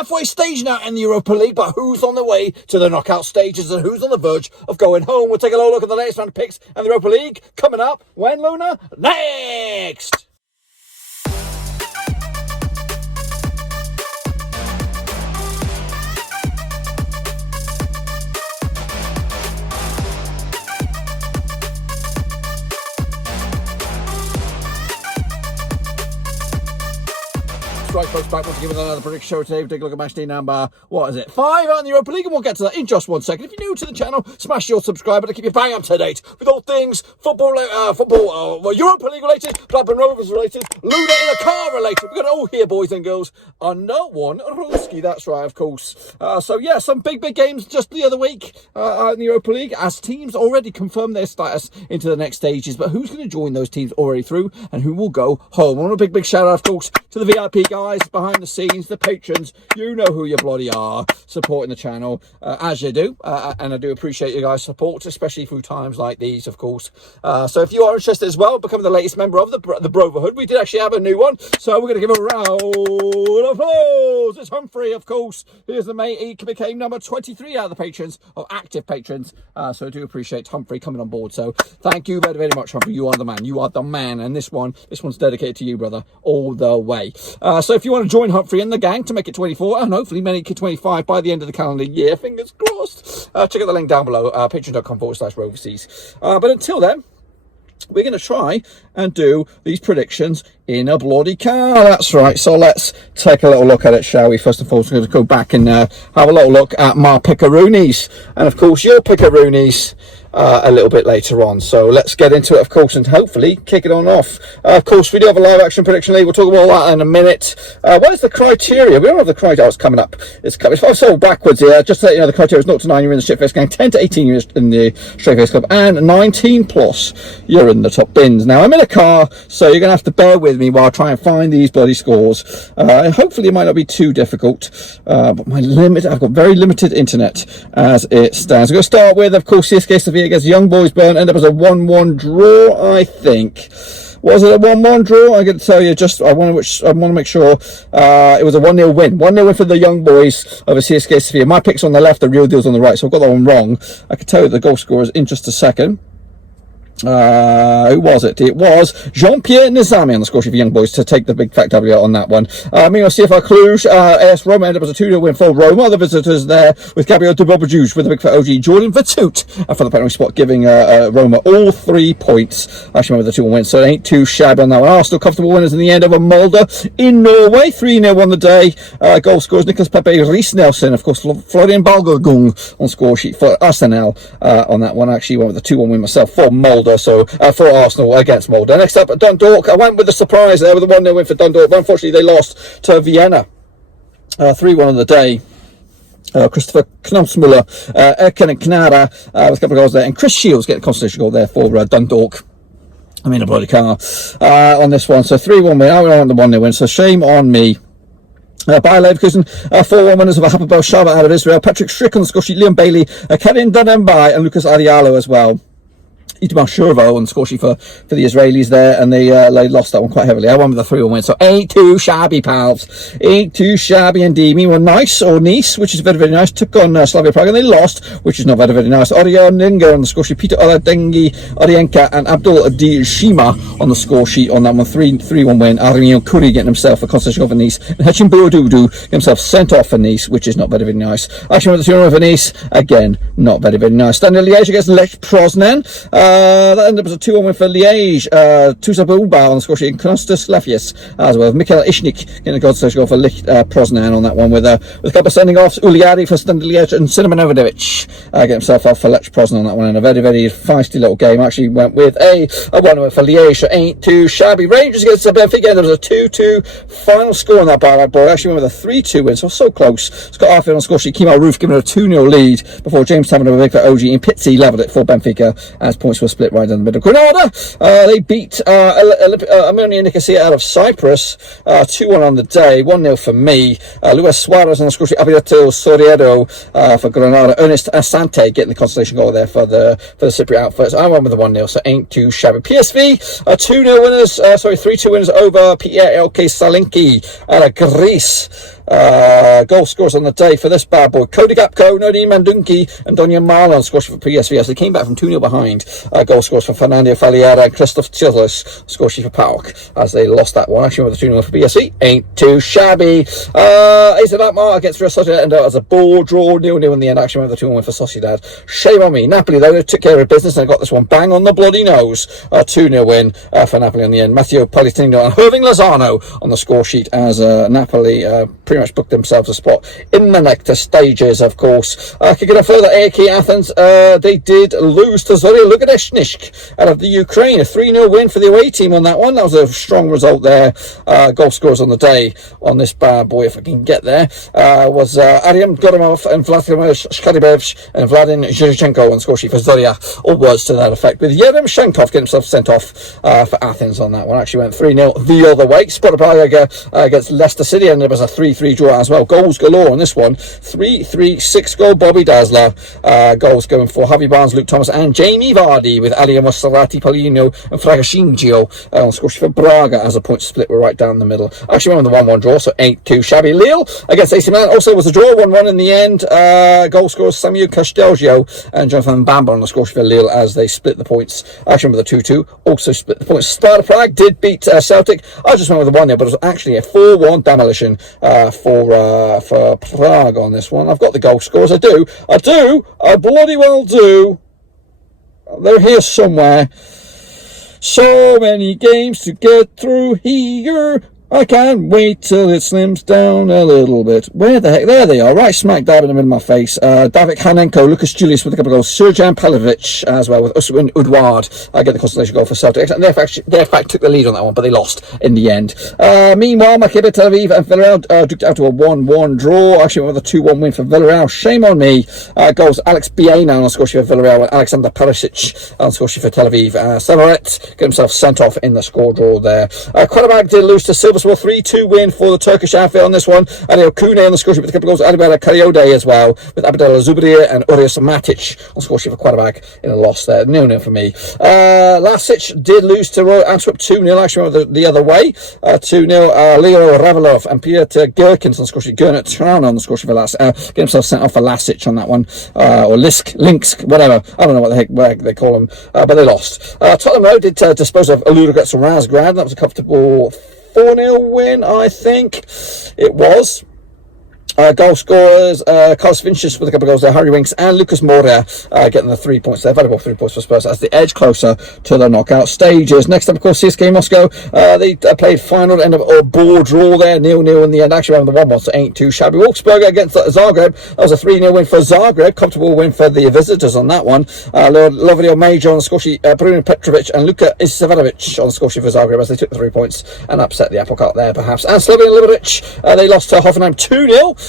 halfway stage now in the Europa League, but who's on the way to the knockout stages and who's on the verge of going home? We'll take a little look at the latest round of picks and the Europa League coming up. When, Luna? Next! Right, folks, back once again with another prediction show today. We'll take a look at Matchday number, 5 out in the Europa League, and we'll get to that in just 1 second. If you're new to the channel, smash your subscribe button to keep you bang up to date with all things football, Europa League related, Blackburn Rovers related, Luna in a car related. We've got it all here, boys and girls. No one, Ruski, that's right, of course. So yeah, some big games just the other week out in the Europa League, as teams already confirmed their status into the next stages. But who's going to join those teams already through, and who will go home? I want a big shout out, of course, to the VIP guys behind the scenes, the patrons. You know who you bloody are, supporting the channel as you do, and I do appreciate you guys' support, especially through times like these, of course. So if you are interested as well, become the latest member of the Brotherhood. We did actually have a new one, so we're going to give a round of applause. It's Humphrey, of course. Here's the mate. He became number 23 out of the patrons, of active patrons. So I do appreciate Humphrey coming on board. So thank you very, very much, Humphrey. You are the man. You are the man. And this one's dedicated to you, brother, all the way. So if you want to join Humphrey and the gang to make it 24 and hopefully make it 25 by the end of the calendar year, fingers crossed, check out the link down below, patreon.com/roverseas. But until then, we're going to try and do these predictions in a bloody car. That's right. So let's take a little look at it, shall we? First and foremost, we're going to go back and have a little look at my pickaroonies. And of course, your pickaroonies a little bit later on. So let's get into it, of course, and hopefully kick it on off. Of course, we do have a live action prediction league. We'll talk about all that in a minute. What is the criteria? We don't have the criteria. It's coming up. It's coming. If I sold backwards here, just to let you know, the criteria is 0 to 9, you're in the shitface gang, 10 to 18, you're in the straightface club, and 19 plus, you're in the top bins. Now, I'm in a car, so you're going to have to bear with me while I try and find these bloody scores. Hopefully, it might not be too difficult, but I've got very limited internet as it stands. I'm going to start with, of course, CSKA Sofia against Young Boys Bern. Ended up as a 1-1 draw, I think. Was it a 1-1 draw? I'm going to tell you, I want to make sure it was a 1-0 win. 1-0 win for the Young Boys over CSKA Sofia. My picks on the left, the real deal's on the right, so I've got that one wrong. I can tell you the goal scorers in just a second. Who was it? It was Jean-Pierre Nizami on the score sheet for Young Boys to take the big fat W on that one. Meanwhile, CFR Cluj, AS Roma ended up as a 2-0 win for Roma. The visitors there with Gabriel Dubobajuj with the big fat OG, Jordan Vertoot for the penalty spot, giving Roma all 3 points. Actually, remember the 2-1 win, so it ain't too shabby on that one. Arsenal comfortable winners in the end over Molde in Norway. 3-0 on the day. Goal scorers Nicholas Pepe, Reece Nelson, of course, Florian Balgogung on score sheet for Arsenal on that one. I actually went with the 2-1 win myself for Molde. So for Arsenal against Molde. Next up, Dundalk. I went with the surprise there with a 1-0 win for Dundalk. Unfortunately, they lost to Vienna. 3-1 on the day. Christopher Knopsmuller, Erken and Knara with a couple of goals there. And Chris Shields getting a consolation goal there for Dundalk. I'm in a bloody car on this one. So 3-1 win. I went the 1-0 win. So shame on me. Bayer Leverkusen, 4-1 winners of a Hapoel Sheva out of Israel. Patrick Strick on the score sheet. Liam Bailey, Karin Danembai and Lucas Arialo as well. Itamar Shurvo on the score sheet for the Israelis there, and they lost that one quite heavily. I won with a 3-1 win, so ain't too shabby, pals. Ain't too shabby indeed. Meanwhile, Nice, or Nice, which is very, very nice, took on Slavia Prague, and they lost, which is not very, very nice. Orion Ninga on the score sheet, Peter Oladengi, Orienka, and Abdul Di Shima on the score sheet on that one. 3-1 win. Armion Kuri getting himself a consolation goal for Nice, and Hachin Bourdoudou getting himself sent off for Nice, which is not very, very nice. Actually, with the 2-1 for Nice, again, not very, very nice. Standard Liège against Lech Poznań. That ended up as a 2-1 win for Liège. Tusa Bulba on the score sheet, and Kostas Lefius as well. Mikhail Ishnik getting a consolation goal for Lech Poznań on that one, with a couple of sending offs. Uliari for Standard Liège and Cinnamon Novodevic getting himself off for Lech Poznań on that one, in a very, very feisty little game. I actually went with a 1-0 for Liège, so ain't too shabby. Rangers against Benfica, there was a 2-2 final score on that bar board. I actually went with a 3-2 win, so close. Scott Arfield on the score sheet, Kemal Roof giving it a 2-0 lead before James Taverner with a big for OG, and Pizzi levelled it for Benfica as points were split right down the middle. Granada, they beat Omonia Nikosia out of Cyprus, 2-1 on the day, 1-0 for me. Luis Suarez on the score sheet, Abiato Soriado for Granada, Ernest Asante getting the consolation goal there for the Cypriot outfits. I won with the 1-0, so ain't too shabby. PSV, 2-0 winners, 3-2 winners over PAOK Saloniki out of Greece. Goal scorers on the day for this bad boy: Cody Gapco, Nodi Mandunki, and Donia Marlon scored for PSV as they came back from 2-0 behind. Goal scores for Fernando Faliera and Christoph Tschillis scored for PAOK as they lost that one. Actually, with the 2-0 for PSV, ain't too shabby. Ace of Alkmaar against Real Sociedad ended out as a ball draw, 0-0 in the end. Actually, with the 2-1 win for Sociedad. Shame on me. Napoli, though, they took care of business and got this one bang on the bloody nose. 2-0 win for Napoli in the end. Matteo Politano and Irving Lozano on the score sheet as Napoli pretty much booked themselves a spot in the next stages, of course. Kicking it further, AEK Athens, they did lose to Zorya Luganeshnik out of the Ukraine. A 3-0 win for the away team on that one. That was a strong result there. Goal scorers on the day on this bad boy, if I can get there, was Ariam Goromov and Vladimir Shkaribevich and Vladimir Zhirchenko on score sheet for Zorya, or words to that effect, with Yerem Shenkov getting himself sent off for Athens on that one. Actually went 3-0 the other way. Sparta Praha against Leicester City, and it was a 3-3 draw as well. Goals galore on this one. 3-3 6-goal Bobby Dazzler. Goals going for Javi Barnes, Luke Thomas and Jamie Vardy, with Ali Mossarati, Paulino and Fragashingio on score sheet for Braga as a point split. We're right down the middle. Actually went with the 1-1 draw, so ain't too shabby. Lille against AC Milan also was a draw, 1-1 in the end. Goal scorers Samuel Castelgio and Jonathan Bamba on the score sheet for Lille as they split the points. Actually with the 2-2 also split the points. Sparta Prague did beat Celtic. I just went with the 1-0, but it was actually a 4-1 demolition for Prague on this one. I've got the goal scores. I bloody well do. They're here somewhere. So many games to get through here. I can't wait till it slims down a little bit. Where the heck? There they are, right smack dab in the middle of my face. David Hanenko, Lucas Julius with a couple of goals. Serjan Pelevic as well, with Uswin Udward. Get the consolation goal for Celtic. And they in fact took the lead on that one, but they lost in the end. Meanwhile, Maccabi Tel Aviv and Villarreal duked out to a 1-1 draw. Actually, with a 2-1 win for Villarreal. Shame on me. Goals Alex Biena on the score sheet for Villarreal and Alexander Perisic on the score sheet for Tel Aviv. Savaret got himself sent off in the score draw there. Qarabağ did lose to Silverspor. 3-2 win for the Turkish outfit on this one. Anil Kune on the score sheet with a couple of goals. Adibala Karyode as well, with Abdel Zubria and Urias Matic on score sheet for Qarabağ in a loss there. 0-0 for me. Lasic did lose to Royal Antwerp 2-0. Actually went the other way. 2-0. Leo Ravelov and Piotr Gherkins on score sheet. Gernot Trauner on the score sheet for get himself sent off for Lasic on that one. Or Linsk, whatever. I don't know what the heck they call him. But they lost. Tottenham though did dispose of Ludogorets Razgrad. That was a comfortable 4-0 win, I think it was. Goal scorers, Carlos Vinicius with a couple of goals there, Harry Winks and Lucas Moura getting the 3 points there. Valuable 3 points for Spurs as they edge closer to the knockout stages. Next up, of course, CSKA Moscow. They played final, end of a ball draw there, 0-0 in the end. Actually, the 1-1, so ain't too shabby. Wolfsburg against Zagreb. That was a 3-0 win for Zagreb. Comfortable win for the visitors on that one. Lovrio Major on the score sheet, Bruno Petrovic and Luka Isavanovic on the score sheet for Zagreb as they took the 3 points and upset the apple cart there, perhaps. And Slovan Liberec, they lost to Hoffenheim 2-0.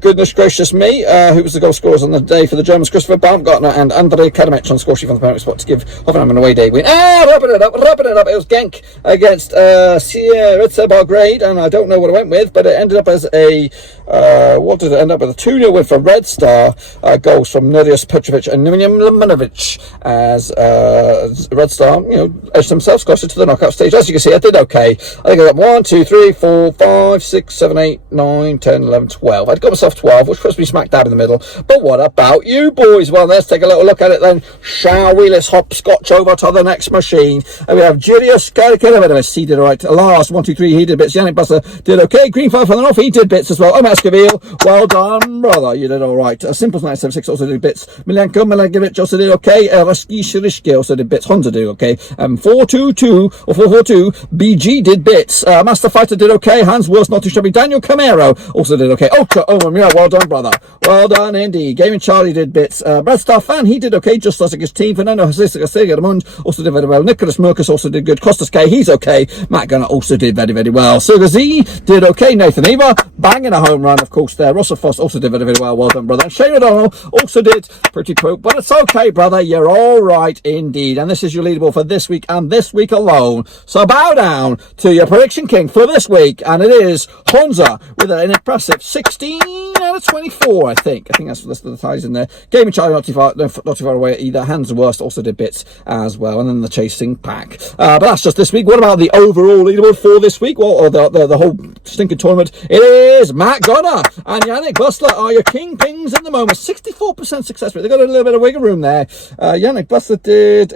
Goodness gracious me. Who was the goal scorers on the day for the Germans? Christopher Baumgartner and Andrei Kadamic on score sheet from the penalty spot to give Hoffenheim an away day win. Wrapping it up. It was Genk against Sieradza Belgrade, and I don't know what it went with, but it ended up as a what did it end up with? A 2-0 win for Red Star. Goals from Nurius Petrovic and Nemanja Lemanovic as Red Star, edged themselves closer to the knockout stage. As you can see, I did okay. I think I got 1, 2, 3, 4, 5, 6, 7, 8, 9, 10, 11, 12. I'd got myself 12, which puts me smack dab in the middle. But what about you boys? Well, let's take a little look at it then, shall we? Let's hopscotch over to the next machine. And we have Jirius Karikinovic. He did all right. Lars, 1, 2, 3, he did bits. Yannick Busser did okay. Greenfield from the north, he did bits as well. Omar Skavil, well done, brother. You did all right. Simples 976 also did bits. Milanko Milankovic also did okay. Raski Shirishki also did bits. Honza did okay. 422 or 442, BG did bits. Master Fighter did okay. Hans Wills, not too shabby. Daniel Camaro also did okay. Ultra Omonia, well done, brother. Well done indeed. Gaming Charlie did bits. Brad Star Fan, he did okay, just like his team. Fernando Jose Ramond also did very well. Nicholas Merkus also did good. Costas K, he's okay. Matt Gunner also did very, very well. Sugar Z did okay. Nathan Eva, banging a home run, of course, there. Russell Foss also did very, very well. Well done, brother. And Shane O'Donnell also did pretty quick, but it's okay, brother. You're all right indeed. And this is your leaderboard for this week and this week alone. So bow down to your prediction king for this week, and it is Honza with an impressive 16 out of 24, I think. I think that's the ties in there. Game in Charlie, not too far away either. Hands and Worst also did bits as well. And then the chasing pack. But that's just this week. What about the overall leaderboard for this week? Well, or the whole stinking tournament. It is Matt Gunner and Yannick Bustler are your kingpins at the moment. 64% success rate. They've got a little bit of wiggle room there. Yannick Bustler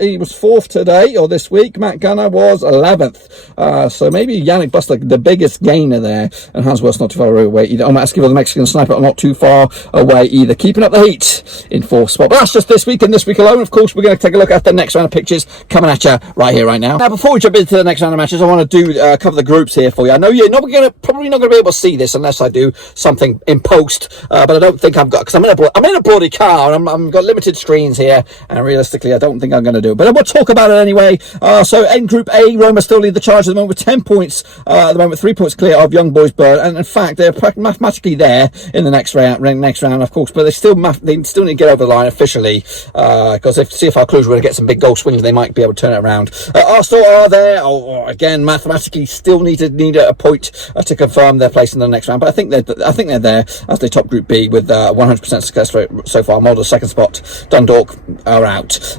he was 4th today or this week. Matt Gunner was 11th. So maybe Yannick Bustler, the biggest gainer there. And Hans Worst not too far away either. Omar Esquivel, the Mexican sniper, not too far away either. Keeping up the heat in 4th spot. But that's just this week and this week alone. Of course, we're going to take a look at the next round of pictures coming at you right here, right now. Now, before we jump into the next round of matches, I want to cover the groups here for you. I know you're probably not going to be able to see this unless I do something in post. But I don't think I've got, because I'm in a bloody car and I've got limited screens here. And realistically, I don't think I'm going to do it. But we'll talk about it anyway. So in Group A, Roma still lead the charge at the moment with 10 points. At the moment, 3 points clear of Young Boys Bern. And in fact, they're mathematically there in the next round, of course. But they still need to get over the line officially. Because if CFR Cluj were to get some big goal swings, they might be able to turn it around. Arsenal are there. Again, mathematically, still need a point to confirm their place in the next round. But I think they're there as they top Group B with 100% success rate so far. Molde second spot. Dundalk are out.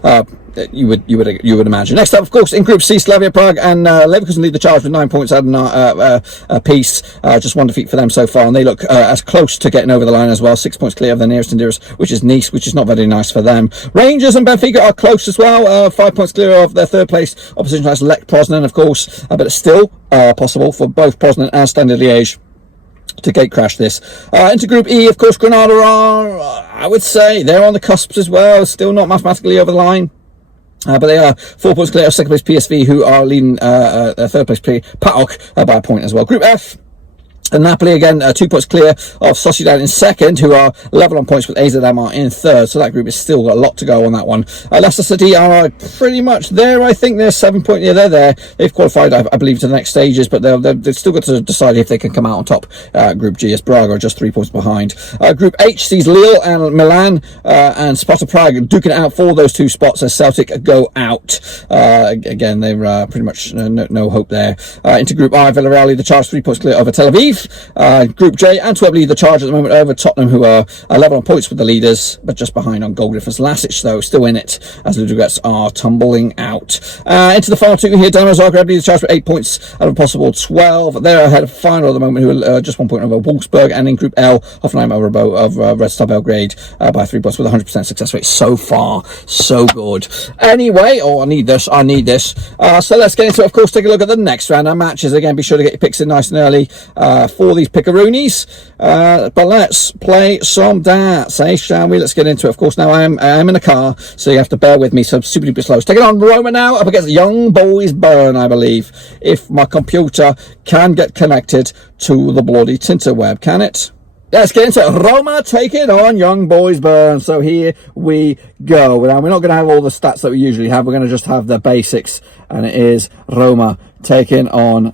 You would imagine. Next up, of course, in Group C, Slavia Prague and Leverkusen lead the charge with 9 points a piece. Just one defeat for them so far, and they look as close to getting over the line as well. 6 points clear of the nearest and dearest, which is Nice, which is not very nice for them. Rangers and Benfica are close as well. 5 points clear of their third place opposition. That's Lech Poznań, of course, but it's still possible for both Poznań and Standard Liège to gate crash this. Into Group E, of course, Granada are, I would say, they're on the cusps as well. Still not mathematically over the line. But they are 4 points clear of second place PSV, who are leading third place PAOK by a point as well. Group F, and Napoli again 2 points clear of Sociedad in second, who are level on points with AZM in third. So that group is still got a lot to go on that one. Leicester City are pretty much there. I think they're 7 point. Yeah, they're there. They've qualified, I believe, to the next stages, but they've still got to decide if they can come out on top. Group G is Braga are just 3 points behind. Group H sees Lille and Milan and Sparta Prague duking it out for those 2 spots as Celtic go out. Again, they're pretty much no hope there. Into Group I, Villarreal lead the charge 3 points clear over Tel Aviv. Group J, Antwerp lead the charge at the moment over Tottenham, who are level on points with the leaders, but just behind on goal difference. Lassic, though, still in it as Ludogorets are tumbling out. Into the final 2 here, Dinamo Zagreb lead the charge with 8 points out of a possible 12. They're ahead of final at the moment, who are just 1 point over Wolfsburg. And in Group L, Hoffenheim of Red Star Belgrade by 3 points with 100% success rate so far. So good. Anyway, I need this. So let's get into it. Of course, take a look at the next round of matches. Again, be sure to get your picks in nice and early for these pickaroonies. But let's play some darts, shall we? Let's get into it. Of course, now I am in a car, so you have to bear with me. So I'm super duper slow. Let's take it on Roma now, up against Young Boys Bern, I believe. If my computer can get connected to the bloody Tinterweb, can it? Let's get into it. Roma taking on Young Boys Bern. So here we go. Now, we're not going to have all the stats that we usually have. We're going to just have the basics. And it is Roma taking on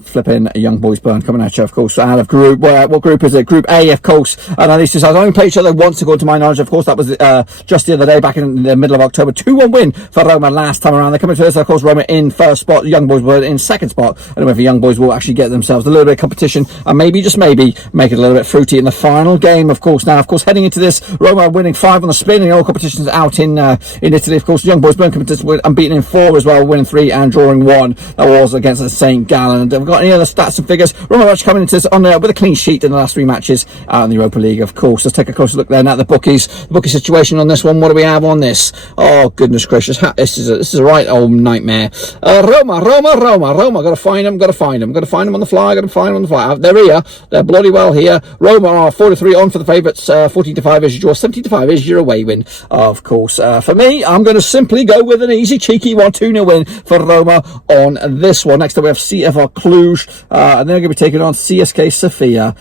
flipping Young Boys Bern coming at you, of course, out of group. What group is it? Group A, of course. And these two sides only played each other once, according to my knowledge. Of course, that was just the other day, back in the middle of October. 2-1 win for Roma last time around. They're coming to this, of course, Roma in first spot, Young Boys Bern in second spot. I don't know if the Young Boys will actually get themselves a little bit of competition and maybe, just maybe, make it a little bit fruity in the final game, of course. Now, of course, heading into this, Roma winning 5 on the spin in all competitions out in Italy. Of course, Young Boys Bern coming to this win, unbeaten in 4 as well, winning 3 and drawing 1. That was against the St. Gallen. And have we got any other stats and figures? Roma are actually coming into this with a clean sheet in the last 3 matches out in the Europa League, of course. Let's take a closer look then at the bookies. The bookie situation on this one. What do we have on this? Oh, goodness gracious. This is a right old nightmare. Roma. Gotta find them on the fly. They're here. They're bloody well here. Roma are 4-3 on for the favourites. 14-5 is your draw. 17-5 is your away win, of course. For me, I'm going to simply go with an easy, cheeky 1-2-0 win for Roma on this one. Next up, we have CFR Cluj, and they're going to be taking on CSKA Sofia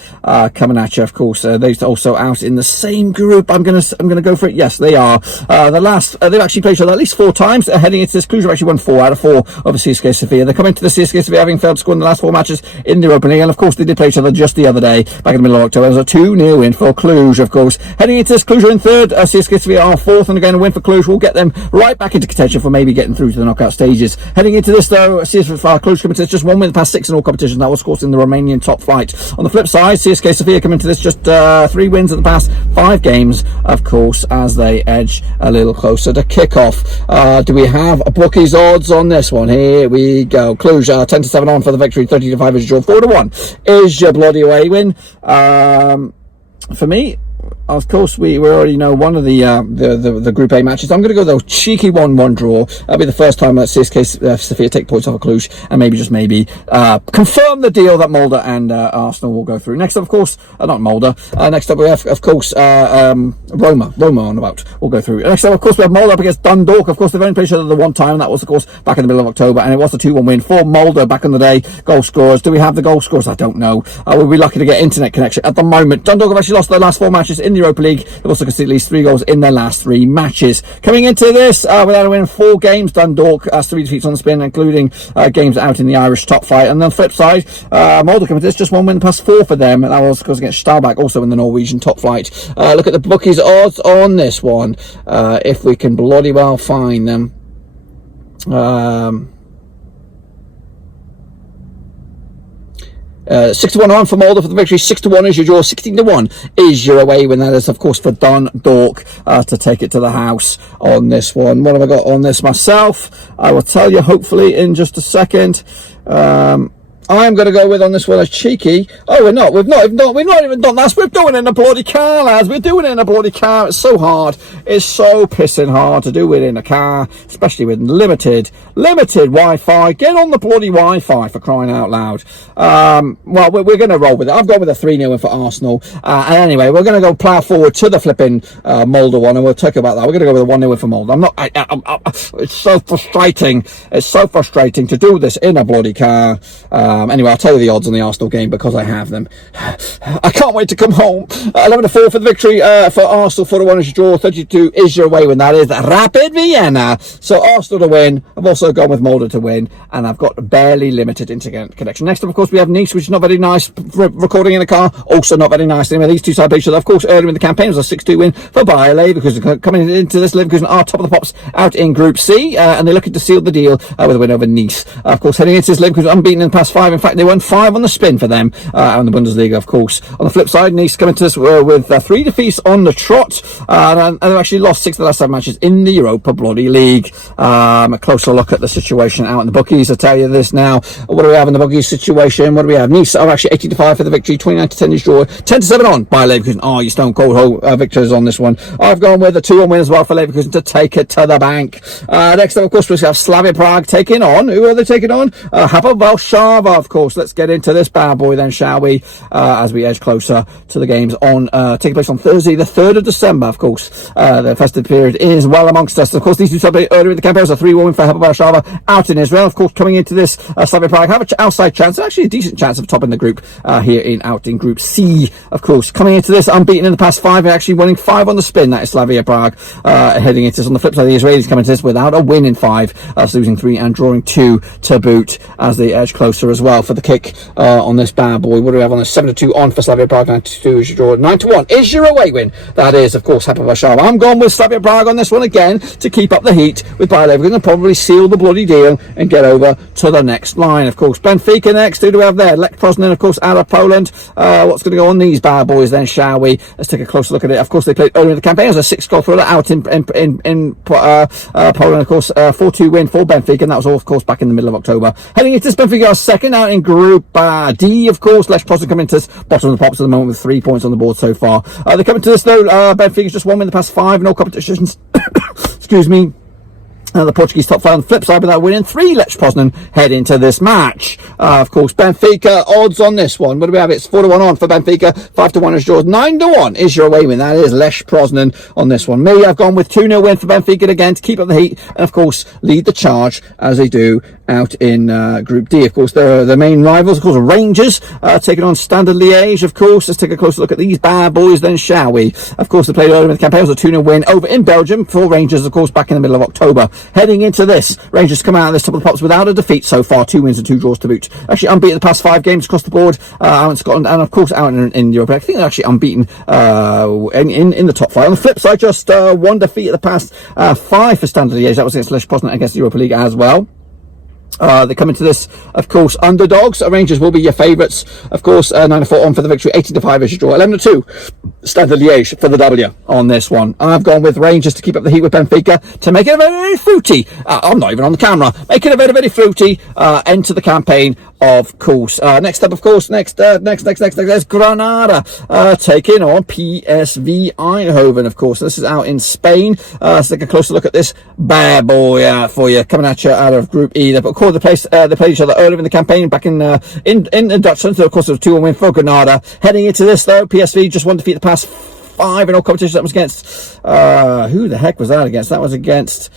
coming at you, of course. They're also out in the same group. I'm going to go for it. Yes, they are. They've actually played each other at least 4 times. Heading into this, Cluj have actually won 4 out of 4 over CSKA Sofia. They're coming to the CSKA Sofia having failed to score in the last 4 matches in the Europa League, and of course they did play each other just the other day, back in the middle of October. It was a 2-0 win for Cluj, of course. Heading into this, Cluj are in 3rd. CSKA Sofia are 4th, and again a win for Cluj will get them right back into contention for maybe getting through to the knockout stages matches. Heading into this, though, CSKA Cluj coming to this just 1 win the past 6 in all competitions. That was, of course, in the Romanian top flight. On the flip side, CSKA Sofia coming to this just 3 wins in the past 5 games, of course, as they edge a little closer to kick-off. Do we have bookies odds on this one? Here we go. Cluj 10-7 on for the victory, 30-5 is your draw, 4-1 is your bloody away win. For me, of course, we already know one of the Group A matches. I'm going to go the cheeky 1-1 draw. That'll be the first time that CSKA Sofia take points off of Cluj, and maybe, just maybe, confirm the deal that Molde and Arsenal will go through. Next up, of course, not Molde. Next up, we have, of course, Roma on about. We'll go through. Next up, of course, we have Molde up against Dundalk. Of course, they've only played each other the one time, and that was, of course, back in the middle of October, and it was a 2-1 win for Molde back in the day. Goal scorers. Do we have the goal scorers? I don't know. We'll be lucky to get internet connection at the moment. Dundalk have actually lost their last 4 matches in the Europa League. They've also conceded at least 3 goals in their last 3 matches. Coming into this, without a win in 4 games, Dundalk has 3 defeats on the spin, including games out in the Irish top flight. And on the flip side, Molde coming to this, just 1 win past 4 for them, and that was, of course, against Stabæk, also in the Norwegian top flight. Look at the bookies odds on this one, if we can bloody well find them. 6-1 on for Molde for the victory, 6-1 is your draw, 16-1 is your away win. That is, of course, for Dundalk to take it to the house on this one. What have I got on this myself? I will tell you, hopefully, in just a second. I'm going to go with on this one as cheeky. Oh, we're not. We've not even done that. We're doing it in a bloody car, lads. We're doing it in a bloody car. It's so hard. It's so pissing hard to do it in a car, especially with limited Wi-Fi. Get on the bloody Wi-Fi, for crying out loud. Well, we're going to roll with it. I've gone with a 3-0 win for Arsenal. And anyway, we're going to go plough forward to the flipping Molde one, and we'll talk about that. We're going to go with a 1-0 win for Molde. It's so frustrating. It's so frustrating to do this in a bloody car. Anyway, I'll tell you the odds on the Arsenal game because I have them. I can't wait to come home. 11-4 for the victory for Arsenal. 4-1 is your draw. 32 is your away win. That is Rapid Vienna. So Arsenal to win. I've also gone with Molde to win, and I've got barely limited internet connection. Next up, of course, we have Nice, which is not very nice. Recording in a car, also not very nice. Anyway, these two sides play each other. Of course, earlier in the campaign was a 6-2 win for Bayer Leverkusen. Coming into this, Leverkusen are top of the pops out in Group C, and they're looking to seal the deal with a win over Nice. Of course, heading into this, Leverkusen unbeaten in the past 5. In fact, they won 5 on the spin for them out in the Bundesliga, of course. On the flip side, Nice coming to us with 3 defeats on the trot, and they've actually lost 6 of the last 7 matches in the Europa League. A closer look at the situation out in the bookies. I'll tell you this now. What do we have in the bookies situation? What do we have? Nice are actually 18-5 for the victory, 29-10 is draw, 10-7 on by Leverkusen. Oh, you stone cold victors on this one. I've gone with a 2-1 win as well for Leverkusen to take it to the bank. Next up, of course, we have Slavia Prague taking on. Who are they taking on? Hapoel Sheva, of course. Let's get into this bad boy then, shall we? As we edge closer to the games on taking place on Thursday, the 3rd of December, of course. The festive period is well amongst us. Of course, these two celebrate earlier in the campaign. It was a 3-1 win for Hapoel Sheva out in Israel. Of course, coming into this, Slavia Prague have an outside chance, and actually a decent chance of topping the group here out in Group C. Of course, coming into this, unbeaten in the past 5, and actually winning 5 on the spin. That is Slavia Prague. Heading into this on the flip side, the Israelis coming to this without a win in 5, losing 3 and drawing 2 to boot as they edge closer as well for the kick on this bad boy. What do we have on this? 7-2 on for Slavia Prague, 9-2 is your draw, 9-1 is your away win. That is, of course, Hapoel Sheva. I'm going with Slavia Prague on this one again to keep up the heat with Bayer Leverkusen and probably seal the bloody deal and get over to the next line. Of course, Benfica next. Who do we have there? Lech Poznań, of course, out of Poland. What's going to go on these bad boys then, shall we? Let's take a closer look at it. Of course, they played earlier in the campaign as a 6-goal thriller out in Poland. Of course, 4-2 win for Benfica, and that was all, of course, back in the middle of October. Heading into this, Benfica are second out in Group D, of course. Lech Poznań coming to this bottom of the pops at the moment with 3 points on the board so far. They're coming to this though. Benfica's just 1 win in the past 5 in all competitions. Excuse me. The Portuguese top 5 on the flip side without winning 3. Lech Poznań head into this match. Of course, Benfica odds on this one. What do we have? It's 4-1 on for Benfica. 5-1 is yours. 9-1 is your away win. That is Lech Poznań on this one. Me, I've gone with 2-0 win for Benfica again to keep up the heat and, of course, lead the charge as they do out in Group D. Of course, the main rivals, of course, are Rangers taking on Standard Liège, of course. Let's take a closer look at these bad boys then, shall we? Of course, they played earlier in the campaign. It was a 2-0 win over in Belgium for Rangers, of course, back in the middle of October. Heading into this, Rangers come out of this top of the pops without a defeat so far, 2 wins and 2 draws to boot. Actually unbeaten the past 5 games across the board out in Scotland and of course out in Europe. I think they're actually unbeaten in the top 5. On the flip side, just 1 defeat of the past 5 for Standard Liège. That was against Lech Poznań against the Europa League as well. They come into this, of course, underdogs. Rangers will be your favourites. Of course, 9-4 on for the victory. 18-5 is your draw. 11-2, Standard Liège for the W on this one. I've gone with Rangers to keep up the heat with Benfica to make it a very, very fruity. I'm not even on the camera. Make it a very, very fruity end to the campaign, of course. Next up, of course, next, there's Granada taking on PSV Eindhoven, of course. This is out in Spain. Let's take a closer look at this bad boy for you, coming at you out of Group E. But of course, they played each other earlier in the campaign, back in Dutchland. So of course, it was a 2-1 win for Granada. Heading into this, though, PSV just won defeat the past 5 in all competitions. That was against who the heck was that against? That was against.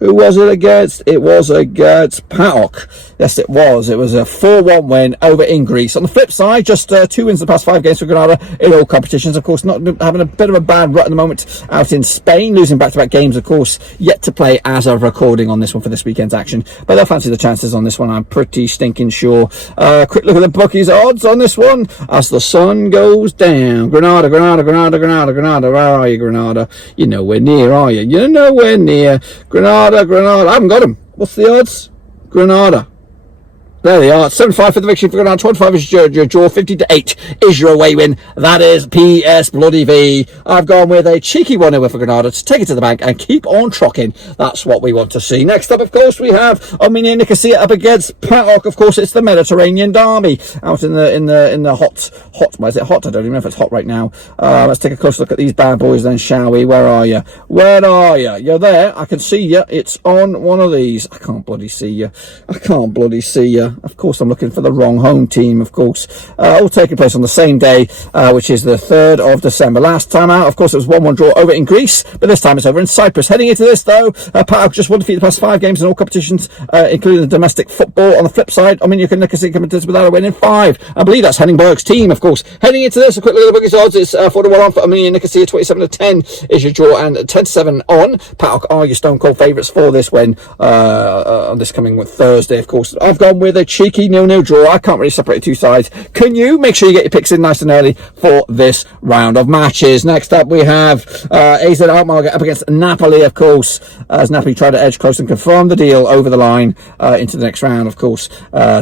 Who was it against? It was against PAOK. Yes, it was. It was a 4-1 win over in Greece. On the flip side, just 2 wins in the past 5 games for Granada in all competitions. Of course, not having a bit of a bad rut at the moment out in Spain, losing back-to-back games, of course, yet to play as of recording on this one for this weekend's action. But they'll fancy the chances on this one, I'm pretty stinking sure. Quick look at the bookies' odds on this one as the sun goes down. Granada. Where are you, Granada? You're nowhere near, are you? You're nowhere near. Granada. I haven't got them. What's the odds? Granada. There they are. 7-5 for the victory for Granada. 25 is your draw. 50-8 is your away win. That is PS Bloody V. I've gone with a cheeky 1-0 for Granada to take it to the bank and keep on trucking. That's what we want to see. Next up, of course, we have Omonia Nikosia up against PAOK. Of course, it's the Mediterranean derby out in the hot. Why is it hot? I don't even know if it's hot right now. Let's take a close look at these bad boys then, shall we? Where are you? You're there. I can see you. It's on one of these. I can't bloody see you. Of course, I'm looking for the wrong home team, of course. All taking place on the same day, which is the 3rd of December. Last time out, of course, it was 1-1 draw over in Greece, but this time it's over in Cyprus. Heading into this, though, PAOK just won defeat the past 5 games in all competitions, including the domestic football. On the flip side, I mean, you can look at it coming to this without a win in 5. I believe that's Henningberg's team, of course. Heading into this, a quick look at the bookies odds. It's 4-1 on for Omonia Nikosia, 27-10 is your draw, and 10-7 on. PAOK are your stone cold favourites for this win on this coming Thursday, of course. I've gone with a cheeky 0-0 draw. I can't really separate the two sides. Can you? Make sure you get your picks in nice and early for this round of matches. Next up, we have AZ Alkmaar up against Napoli, of course, as Napoli try to edge close and confirm the deal over the line into the next round, of course.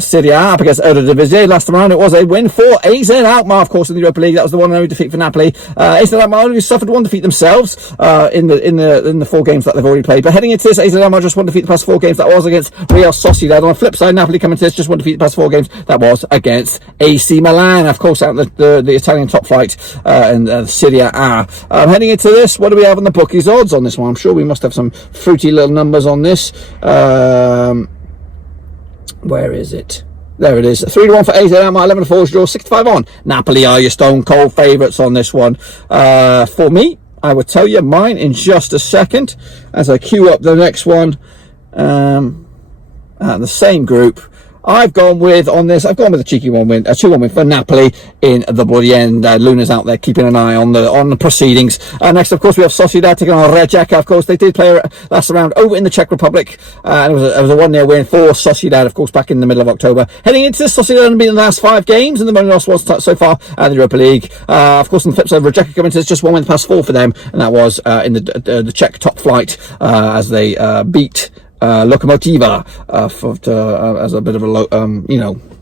Serie A up against Eredivisie. Last time around, it was a win for AZ Alkmaar, of course, in the Europa League. That was the 1-0 defeat for Napoli. AZ Alkmaar only suffered 1 defeat themselves in the 4 games that they've already played. But heading into this, AZ Alkmaar just 1 defeat the past 4 games. That was against Real Sociedad. On the flip side, Napoli coming to this just 1 defeat the past 4 games. That was against AC Milan, of course, out the Italian top flight and Serie A. Heading into this, what do we have on the bookies odds on this one? I'm sure we must have some fruity little numbers on this. Where is it? There it is. 3-1 for AZ Alkmaar, 11-4 draw, 65 on. Napoli are your stone cold favourites on this one. For me, I will tell you mine in just a second as I queue up the next one. The same group. I've gone with a cheeky 2-1 win for Napoli in the bloody end. Luna's out there keeping an eye on the proceedings. Next, of course, we have Sociedad taking on Rijeka. Of course, they did play last round over in the Czech Republic, and it was a 1-0 win for Sociedad, of course, back in the middle of October. Heading into this, Sociedad have been in the last 5 games, and the only loss was so far in the Europa League. Of course, on the flip side, Rijeka coming to this, just 1 win the past 4 for them, and that was in the Czech top flight as they beat Lokomotiva as a bit of a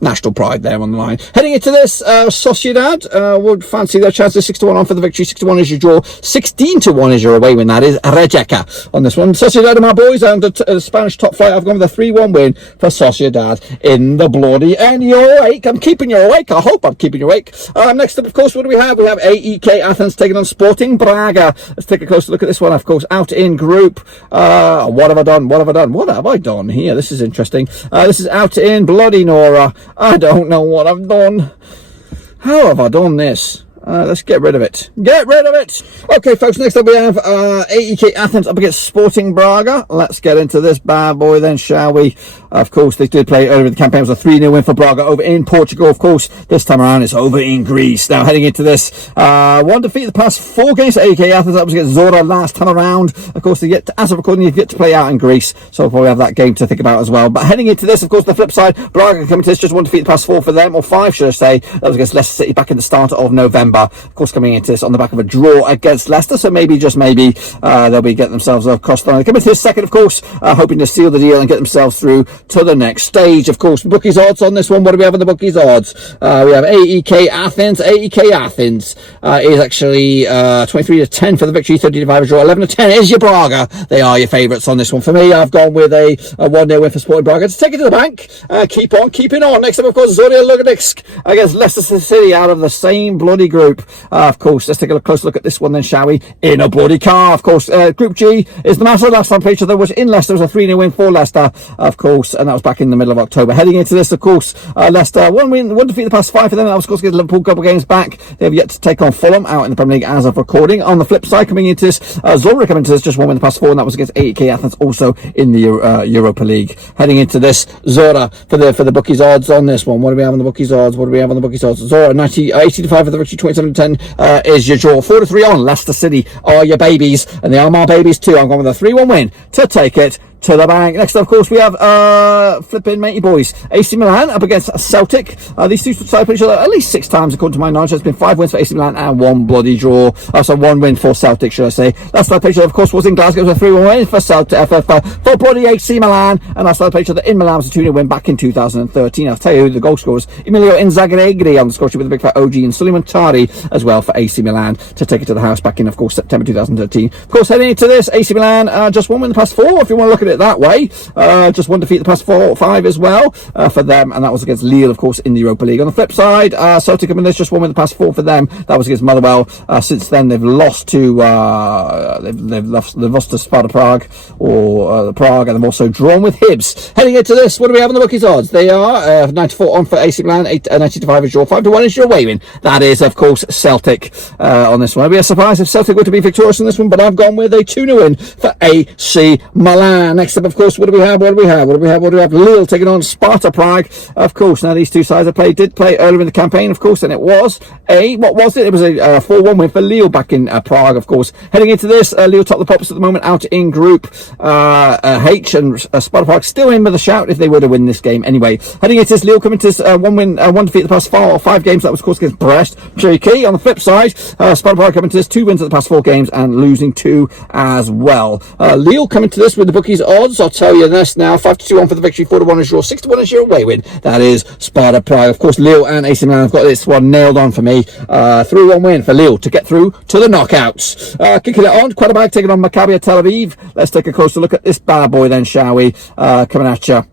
national pride there on the line. Heading into this, Sociedad would fancy their chances. 6-1 on for the victory. 6-1 is your draw. 16-1 is your away win. That is Rijeka on this one. Sociedad are my boys and the Spanish top flight. I've gone with a 3-1 win for Sociedad in the bloody end. You're awake. I'm keeping you awake. I hope I'm keeping you awake. Next up, of course, what do we have? We have AEK Athens taking on Sporting Braga. Let's take a closer look at this one. Of course, out in group. What have I done? What have I done here? This is interesting. This is out in bloody Nora. I don't know what I've done. How have I done this? Let's get rid of it. Okay, folks, next up we have AEK Athens up against Sporting Braga. Let's get into this bad boy then, shall we? Of course, they did play earlier in the campaign. It was a 3-0 win for Braga over in Portugal. Of course, this time around it's over in Greece. Now, heading into this, 1 defeat the past 4 games for AEK Athens. That was against Zora last time around. Of course, as of recording, you've yet to play out in Greece, so we'll probably have that game to think about as well. But heading into this, of course, the flip side, Braga coming to this, just 1 defeat the past 4 for them, or 5, should I say. That was against Leicester City back in the start of November. Of course, coming into this on the back of a draw against Leicester, so maybe, just maybe, they'll be getting themselves across the line. Coming to this second, of course, hoping to seal the deal and get themselves through to the next stage. Of course, bookies odds on this one. What do we have on the bookies odds? We have AEK Athens. AEK Athens is actually 23-10 for the victory, 30-5 draw, 11-10 is your Braga. They are your favourites on this one. For me, I've gone with a 1-0 win for Sporting Braga to take it to the bank. Keep on keeping on. Next up, of course, Zorya Lugansk against Leicester City out of the same bloody group. Of course, let's take a close look at this one then, shall we? In a bloody car, of course. Group G is the matter. Last time played each other was in Leicester. It was a 3-0 win for Leicester, of course, and that was back in the middle of October. Heading into this, of course, Leicester, one win, one defeat the past 5 for them. That was, of course, against Liverpool, a couple of games back. They have yet to take on Fulham out in the Premier League as of recording. On the flip side, coming into this, Zorya coming into this, just one win the past 4, and that was against AEK Athens, also in the Europa League. Heading into this, Zorya for the bookies odds on this one. What do we have on the bookies odds? What do we have on the bookies odds? Zorya 80-5 for the victory, 27-10 is your draw. 4-3 on Leicester City are your babies, and they are my babies too. I'm going with a 3-1 win to take it to the bank. Next up, of course, we have flipping matey boys, AC Milan up against Celtic. These two sides play each other at least 6 times according to my knowledge. There's been 5 wins for AC Milan and 1 bloody draw. So 1 win for Celtic, should I say. Last time they played each other, of course, was in Glasgow. It was a 3-1 win for Celtic, for bloody AC Milan, and last time they played each other in Milan was a 2-0 win back in 2013. I'll tell you who the goal scorers: Emilio Inzaghi on the score sheet with a big fat OG, and Suleiman Tari as well for AC Milan to take it to the house back in, of course, September 2013. Of course, heading into this, AC Milan just 1 win the past 4, if you want to look at it that way. Just 1 defeat the past 5 as well for them, and that was against Lille, of course, in the Europa League. On the flip side, Celtic, I mean, there's just 1 win the past 4 for them. That was against Motherwell. Since then, they've lost to they've lost to Sparta Prague or Prague, and they've also drawn with Hibs. Heading into this, what do we have on the bookies odds? They are 94 on for AC Milan, 90-5 is draw, 5-1 is your away win. That is, of course, Celtic on this one. I'd be a surprise if Celtic were to be victorious in this one, but I've gone with a 2-0 win for AC Milan. Next up, of course, what do we have? Lille taking on Sparta Prague. Of course, now these two sides did play earlier in the campaign, of course, and it was a 4-1 win for Lille back in Prague, of course. Heading into this, Lille top the pops at the moment, out in Group H, and Sparta Prague still in with a shout if they were to win this game anyway. Heading into this, Lille coming to this 1 win, 1 defeat the past 5 games. That was, of course, against Brest. Cherokee. On the flip side, Sparta Prague coming to this 2 wins at the past 4 games and losing 2 as well. Lille coming to this with the bookies odds. I'll tell you this now: 5-2 on for the victory, 4-1 is draw, 6-1 is your away win. That is Sparta Prague. Of course, Lille and AC Milan have got this one nailed on for me. 3-1 win for Lille to get through to the knockouts. Kicking it on, Quarterback taking on Maccabi Tel Aviv. Let's take a closer look at this bad boy then, shall we? Coming at you.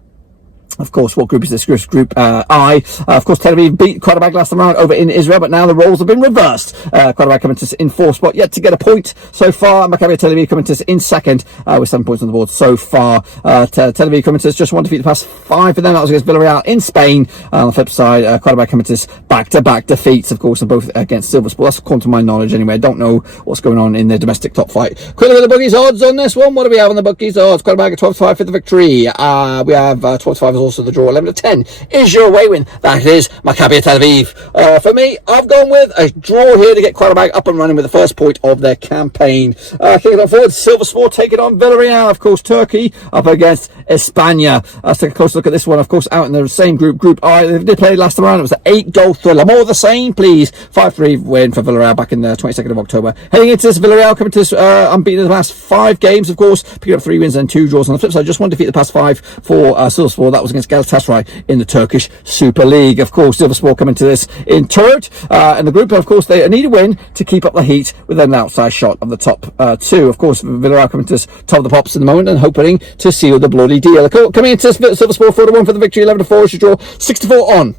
Of course, what group is this? Group I. Of course, Tel Aviv beat Quarterback last time around over in Israel, but now the roles have been reversed. Quarterback coming to us in 4th spot, yet to get a point so far. Maccabi Tel Aviv coming to us in 2nd with 7 points on the board so far. Tel Aviv coming to us just 1 defeat the past 5 for them. That was against Villarreal in Spain. On the flip side, Quarterback coming to us back-to-back defeats, of course, and both against Silversport. That's according to my knowledge anyway. I don't know what's going on in their domestic top fight. Quickly with the bookies odds on this one. What do we have on the bookies odds? Quarterback at 12-5 for the victory. We have 12-5 is also the draw. 11-10 is your away win. That is Maccabi Tel Aviv. For me, I've gone with a draw here to get Quarterback up and running with the first point of their campaign. Kicking it forward, Silversport taking on Villarreal, of course, Turkey up against España. Let's take a close look at this one, of course, out in the same group I. They did play last time around. It was an 8-goal thriller. More of the same, please. 5-3 win for Villarreal back in the 22nd of October. Heading into this, Villarreal coming to this unbeaten in the last 5 games, of course, picking up 3 wins and 2 draws. On the flip side, just 1 defeat the past 5 for Silversport. That was against Galatasaray in the Turkish Super League. Of course, Silversport coming to this in 3rd. And the group, of course, they need a win to keep up the heat with an outside shot of the top 2. Of course, Villarreal coming to this top of the pops in the moment and hoping to seal the bloody deal. Coming into this, Silversport 4-1 for the victory, 11-4 is your draw, 64 on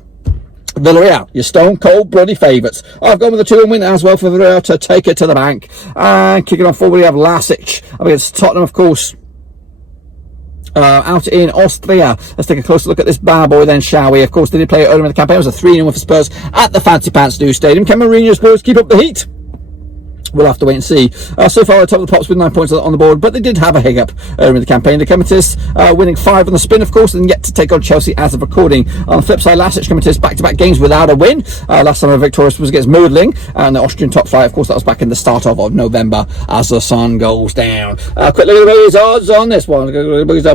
Villarreal, your stone cold bloody favourites. I've gone with the 2-1 win as well for Villarreal to take it to the bank. And kicking on forward, we have Lasic up against Tottenham, of course. Out in Austria. Let's take a closer look at this bad boy then, shall we? Of course, they did play earlier in the campaign. It was a 3-0 win for Spurs at the Fancy Pants New Stadium. Can Mourinho's boys keep up the heat? We'll have to wait and see. So far, at the top of the pops with 9 points on the board, but they did have a hiccup earlier in the campaign. They come into this winning 5 on the spin, of course, and yet to take on Chelsea as of recording. On the flip side, Leverkusen coming to this back-to-back games without a win. Last time a victorious was against Mödling, and the Austrian top flight, of course, that was back in the start of November as the sun goes down. Quick look at the bookies odds on this one. Bookies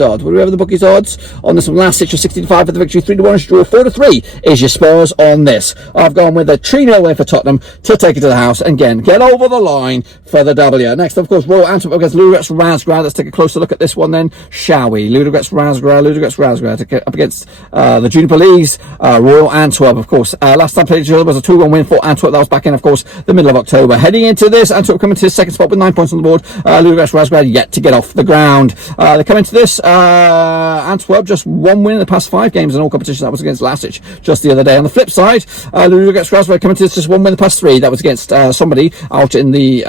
odds. What do we have in the bookies odds on this one? Last 6 or 65 for the victory, 3-1 draw, 4-3 is your Spurs on this. I've gone with a 3-0 win for Tottenham to take it to the house and again get over the line for the W. Next, of course, Royal Antwerp against Ludogorets Razgrad. Let's take a closer look at this one then, shall we? Ludogorets Razgrad up against the Juniper Leagues. Royal Antwerp, of course. Last time played each other was a 2-1 win for Antwerp. That was back in, of course, the middle of October. Heading into this, Antwerp coming to his second spot with 9 points on the board. Ludogorets Razgrad yet to get off the ground. They come into this, Antwerp just 1 win in the past 5 games in all competitions. That was against Lasic just the other day. On the flip side, Ludogorets Razgrad coming to this just 1 win in the past 3. That was against somebody out in the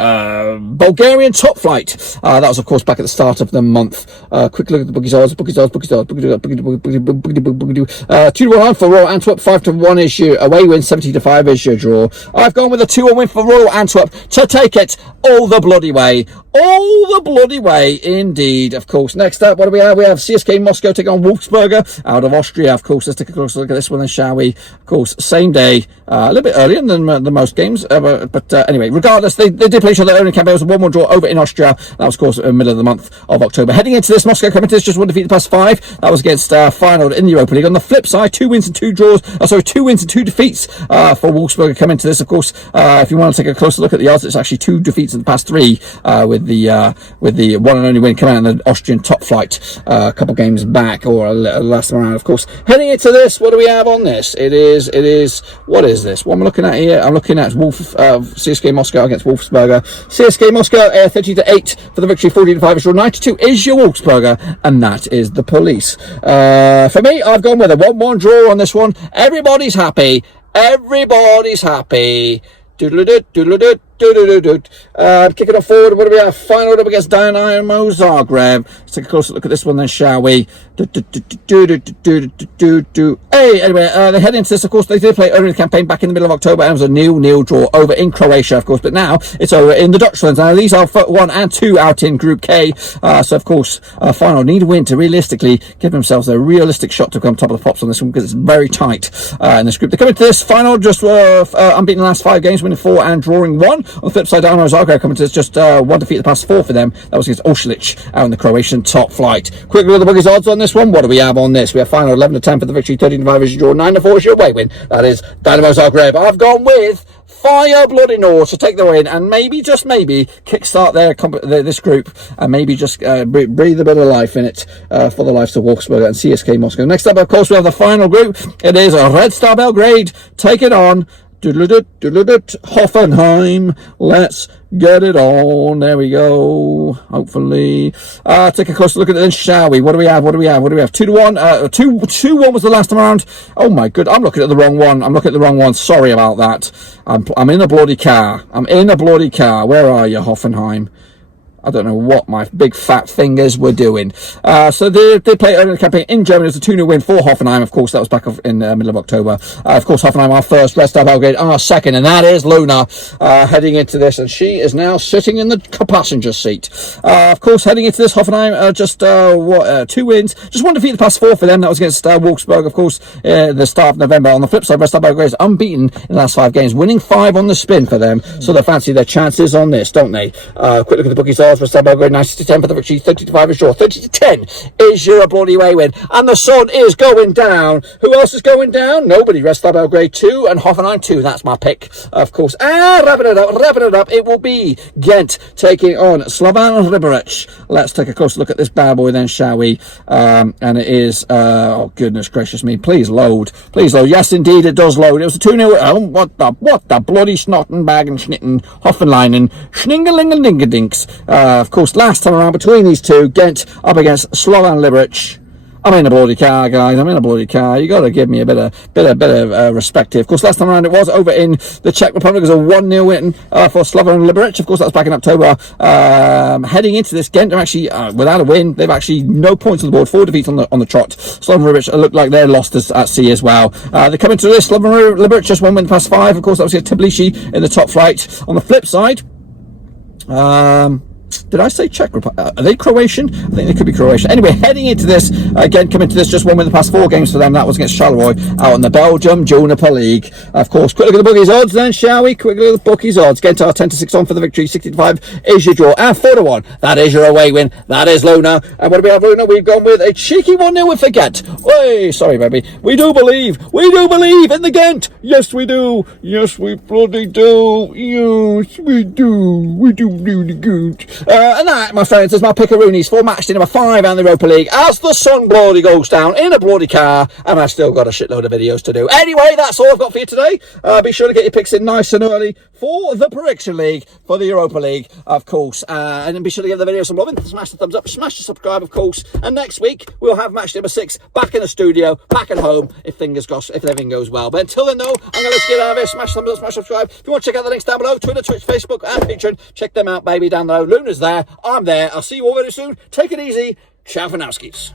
Bulgarian top flight. That was, of course, back at the start of the month. Quick look at the bookies odds. 2-1 for Royal Antwerp, 5-1 is your away win, 70-5 is your draw. I've gone with a 2-1 win for Royal Antwerp to take it all the bloody way. All the bloody way, indeed, of course. Next up, what do we have? We have CSKA Moscow taking on Wolfsberger out of Austria, of course. Let's take a closer look at this one then, shall we? Of course, same day, a little bit earlier than most games, but anyway, regardless, they did play each other earlier in campaign. It was a 1-1 draw over in Austria. That was, of course, in the middle of the month of October. Heading into this, Moscow coming to this just 1 defeat the past 5. That was against Feyenoord in the Europa League. On the flip side, 2 wins and 2 draws. 2 wins and 2 defeats for Wolfsberger coming to this, of course. If you want to take a closer look at the odds, it's actually 2 defeats in the past 3 with the one and only win coming out in the Austrian top flight a couple games back, or last time around, of course. Heading into this, what do we have on this? It is, what is this? What I'm looking at here, I'm looking at CSKA Moscow against Wolfsberger. CSKA Moscow, 30-8 for the victory, 14-5 is draw, 92 is your Wolfsberger, and that is the police. For me, I've gone with a 1-1 draw on this one. Everybody's happy. Everybody's happy. Kicking off forward, what do we have? Final up against Dynamo Zagreb. Let's take a closer look at this one then, shall we? Hey, anyway, they head into this, of course. They did play earlier in the campaign back in the middle of October, and it was a 0-0 draw over in Croatia, of course, but now it's over in the Dutchlands. Now these are 1 and 2 out in Group K, so of course final need a win to realistically give themselves a realistic shot to come top of the pops on this one, because it's very tight in this group. They come into this final just unbeaten the last 5 games, winning 4 and drawing 1. On the flip side, Dynamo Zagreb coming to this just 1 defeat the past 4 for them. That was against Oslic out in the Croatian top flight. Quick look at the bookies odds on this one. What do we have on this? We have final 11-10 for the victory, 13-5 is your draw, 9-4 is your away win. That is Dynamo Zagreb. I've gone with Fire Bloody North to take the win and maybe, just maybe, kickstart this group and maybe just breathe a bit of life in it for the lives of Wolfsburg and CSKA Moscow. Next up, of course, we have the final group. It is Red Star Belgrade taking on Hoffenheim. Let's get it on. There we go. Hopefully. Take a closer look at it then, shall we? What do we have? 2-1. 2-1 was the last time around. Oh my god, I'm looking at the wrong one. Sorry about that. I'm in a bloody car. Where are you, Hoffenheim? I don't know what my big fat fingers were doing. So they play early in the campaign in Germany. It was a 2-0 win for Hoffenheim. Of course, that was back in the middle of October. Of course, Hoffenheim are first, Red Star Belgrade are second, and that is Luna heading into this, and she is now sitting in the passenger seat. Of course, heading into this, Hoffenheim just 2 wins, just 1 defeat the past 4 for them. That was against Wolfsburg, of course, the start of November. On the flip side, Red Star Belgrade is unbeaten in the last 5 games, winning 5 on the spin for them. So they fancy their chances on this, don't they? Quick look at the bookies. Red Star Belgrade 90-10 for the victory, 30-5 is draw, 30-10 is your bloody way win, and the sun is going down. Who else is going down? Nobody. Red Star Belgrade 2 and Hoffenheim 2. That's my pick, of course. Wrapping it up, it will be Ghent taking on Slovan Liberec. Let's take a closer look at this bad boy then, shall we? And it is, oh goodness gracious me, please load. Yes, indeed, it does load. It was a 2-0. What the bloody snotten bag and schnitten Hoffenleinen schningelingelingadinks. Of course, last time around between these two, Ghent up against Slovan Liberec. I'm in a bloody car, guys. I'm in a bloody car. You got to give me a bit of respect here. Of course, last time around it was over in the Czech Republic. It was a 1-0 win for Slavia and Liberec. Of course, that was back in October. Heading into this, Ghent are actually without a win. They've actually no points on the board. 4 defeats on the trot. Slavia and Liberec look like they're lost at sea as well. They're coming to this. Slavia and Liberec just 1 win past 5. Of course, that was Tbilisi in the top flight. On the flip side, did I say Czech Republic? Are they Croatian? I think they could be Croatian. Anyway, heading into this, again, coming to this, just 1 win the past 4 games for them. That was against Charleroi out in the Belgium Europa League. Of course, quick look at the bookies odds then, shall we? Quick look at the bookies odds. Ghent are 10-6 on for the victory. 65 is your draw. And 4-1, that is your away win. That is Luna. And what do we have, Luna? We've gone with a cheeky 1-0 win for Ghent. Oi, sorry, baby. We do believe in the Ghent. Yes, we do. Yes, we bloody do. Yes, we do. We do the good. And that, my friends, is my pickaroonies for match day number 5 and the Europa League as the sun bloody goes down in a bloody car, and I've still got a shitload of videos to do. Anyway, that's all I've got for you today. Be sure to get your picks in nice and early for the Prediction League, for the Europa League, of course. And then be sure to give the video some love, smash the thumbs up, smash the subscribe, of course. And next week, we'll have match number 6 back in the studio, back at home, if everything goes well. But until then, though, I'm going to let you get out of here. Smash thumbs up, smash subscribe. If you want to check out the links down below, Twitter, Twitch, Facebook, and Patreon, check them out, baby, down below. Luna's there. I'm there. I'll see you all very soon. Take it easy. Ciao for now, skis.